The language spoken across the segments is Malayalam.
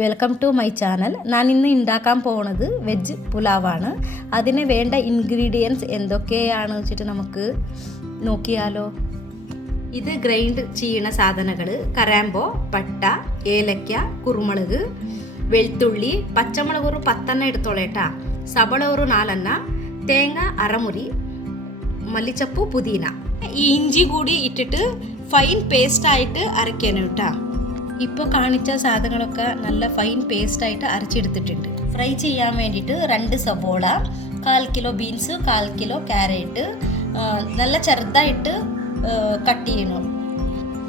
Welcome to my channel. ഞാൻ ഇന്ന് ഉണ്ടാക്കാൻ പോകുന്നത് വെജ് പുലാവാണ്. അതിന് വേണ്ട ഇൻഗ്രീഡിയൻസ് എന്തൊക്കെയാണ് വെച്ചിട്ട് നമുക്ക് നോക്കിയാലോ. ഇത് ഗ്രൈൻഡ് ചെയ്യുന്ന സാധനങ്ങൾ: കറാമ്പോ, പട്ട, ഏലക്ക, കുരുമുളക്, വെളുത്തുള്ളി, പച്ചമുളക് ഒരു 10 എടുത്തോളേട്ടാ, സബള ഒരു 4, തേങ്ങ അരമുറി, മല്ലിച്ചപ്പ്, പുതിന. ഈ ഇഞ്ചി കൂടി ഇട്ടിട്ട് ഫൈൻ പേസ്റ്റായിട്ട് അരയ്ക്കണം കേട്ടാ. ഇപ്പോൾ കാണിച്ച സാധനങ്ങളൊക്കെ നല്ല ഫൈൻ പേസ്റ്റായിട്ട് അരച്ചെടുത്തിട്ടുണ്ട്. ഫ്രൈ ചെയ്യാൻ വേണ്ടിയിട്ട് 2 സബോള, 1/4 കിലോ ബീൻസ്, 1/4 കിലോ ക്യാരറ്റ് നല്ല ചെറുതായിട്ട് കട്ട് ചെയ്യണം.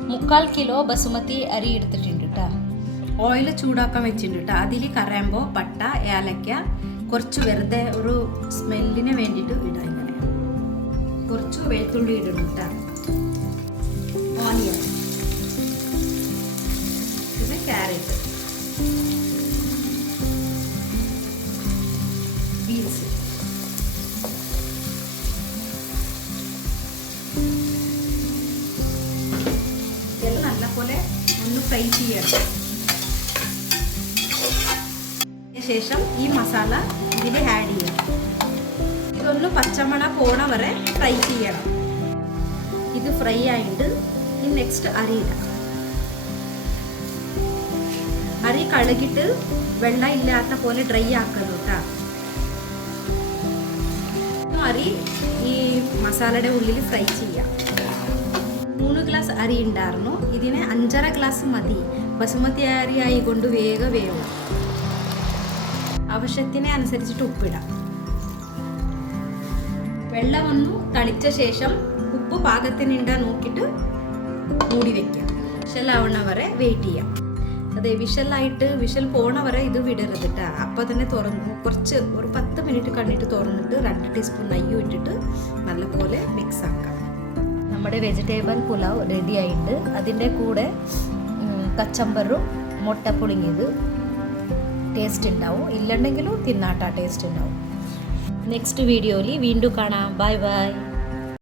3/4 കിലോ ബസുമതി അരി എടുത്തിട്ടുണ്ട് കേട്ടോ. ഓയിൽ ചൂടാക്കാൻ വെച്ചിട്ടുണ്ട് കേട്ടോ. അതിൽ കറാമ്പോ, പട്ട, ഏലക്ക, കുറച്ച് വെറുതെ ഒരു സ്മെല്ലിന് വേണ്ടിയിട്ട് ഇടാം. ഇങ്ങനെ കുറച്ച് വെളുത്തുള്ളി ഇടണം കേട്ടോ. ഓണിയൻ, ക്യാരറ്റ്, ബീൻസ്, ഇതെല്ലാം നല്ലപോലെ ഒന്ന് ഫ്രൈ ചെയ്യണം. ശേഷം ഈ മസാല ഇതിൽ ആഡ് ചെയ്യണം. ഇതൊന്ന് പച്ചമണ പോണ വരെ ഫ്രൈ ചെയ്യണം. ഇത് ഫ്രൈ ആയിട്ട് ഈ നെക്സ്റ്റ് അരി ഇടാം. അരി കഴുകിട്ട് വെള്ളം ഇല്ലാത്ത പോലെ ഡ്രൈ ആക്കണം കേട്ടോ. അരി ഈ മസാലയുടെ ഉള്ളിൽ ഫ്രൈ ചെയ്യാം. 3 ഗ്ലാസ് അരി ഉണ്ടായിരുന്നു. ഇതിന് 5.5 ഗ്ലാസ് മതി. ബസുമതി അരി ആയിക്കൊണ്ട് വേഗം. ആവശ്യത്തിന് അനുസരിച്ചിട്ട് ഉപ്പിടാം. വെള്ളം ഒന്ന് തളിച്ച ശേഷം ഉപ്പ് പാകത്തിനുണ്ടാ നോക്കിയിട്ട് മൂടി വെക്കാം. വിഷലാവണ വരെ വെയിറ്റ് ചെയ്യാം. അതെ, വിഷൽ പോണ വരെ ഇത് വിടരുത് കേട്ടോ. അപ്പോൾ തന്നെ കുറച്ച് ഒരു 10 മിനിറ്റ് കണ്ടിട്ട് തുറന്നിട്ട് 2 ടീസ്പൂൺ നെയ്യ് ഇട്ടിട്ട് നല്ലപോലെ മിക്സ് ആക്കാം. നമ്മുടെ വെജിറ്റബിൾ പുലാവ് റെഡി ആയിട്ട് അതിൻ്റെ കൂടെ കച്ചമ്പറും മുട്ട പുളിങ്ങിയത് ടേസ്റ്റ് ഉണ്ടാവും. ഇല്ലെങ്കിലും തിന്നാട്ട ടേസ്റ്റ് ഉണ്ടാവും. നെക്സ്റ്റ് വീഡിയോയിൽ വീണ്ടും കാണാം. Bye bye.